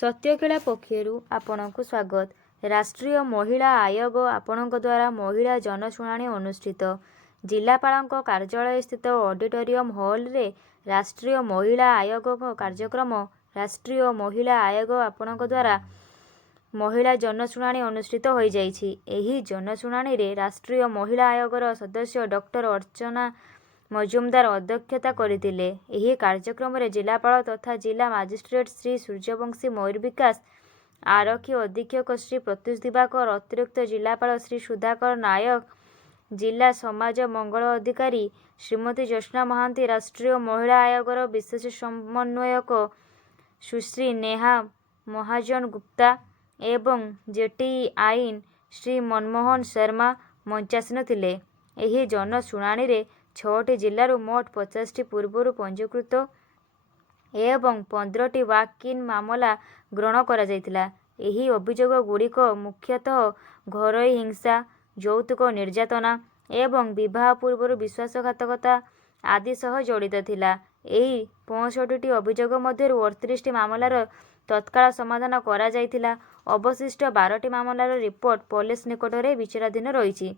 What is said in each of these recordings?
सत्यखेला पक्षरु आपणको स्वागत। राष्ट्रीय महिला आयोग आपणको द्वारा महिला जनशुणाणी अनुष्ठित जिलापाल कार्यालय स्थित ऑडिटोरियम हॉल रे राष्ट्रीय महिला आयोग कार्यक्रम राष्ट्रीय महिला आयोग आपणको द्वारा महिला जनशुणाणी अनुष्ठित हो जाइछि। एही जनशुणाणी रे राष्ट्रीय महिला आयोगर सदस्य डॉक्टर अर्चना मजुमदार अध्यक्षता करथिले। एही कार्यक्रम रे जिलापाल तथा जिला मजिस्ट्रेट श्री सूर्यवंशी मयूर विकास, आरक्षी अधीक्षक श्री प्रत्युष दिवाकर, अतिरिक्त जिलापाल श्री सुधाकर नायक, जिला समाज मंगल अधिकारी श्रीमती ज्योत्स्ना महांती, राष्ट्रीय महिला आयोगर विशेष समन्वयक सुश्री नेहा महाजन गुप्ता एवं जेटी आईन श्री मनमोहन शर्मा मंचासीन थिले। एही जनशुणाणी रे 6टी जिल्लारू मोट 50टी पूर्वरु पंजीकृत एवं 15टी वाक-इन मामला ग्रहण करा जायतिला। एही अभियोग गुड़िक मुख्यतः घरोई हिंसा, यौतुक निर्यातना एवं विवाह पूर्व विश्वासघातकता आदि सह जड़ित थिला। एही 65टी अभियोग मध्यरु 38टी मामलार तत्काल समाधान करा जायतिला। अवशिष्ट 12टी मामलार रिपोर्ट पुलिस निकटरे विचाराधीन रहिछि।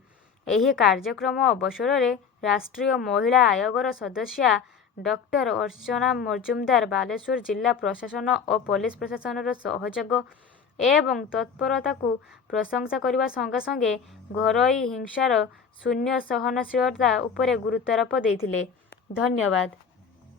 एही कार्यक्रम अवसर रे राष्ट्रीय महिला आयोगर सदस्या डॉक्टर अर्चना मजुमदार बालेश्वर जिला प्रशासन और पुलिस प्रशासन सहयोग एवं तत्परता को प्रशंसा करने संगे संगे घरोई हिंसार शून्य सहनशीलता उपरे गुरुत्वारोप देथिले। धन्यवाद।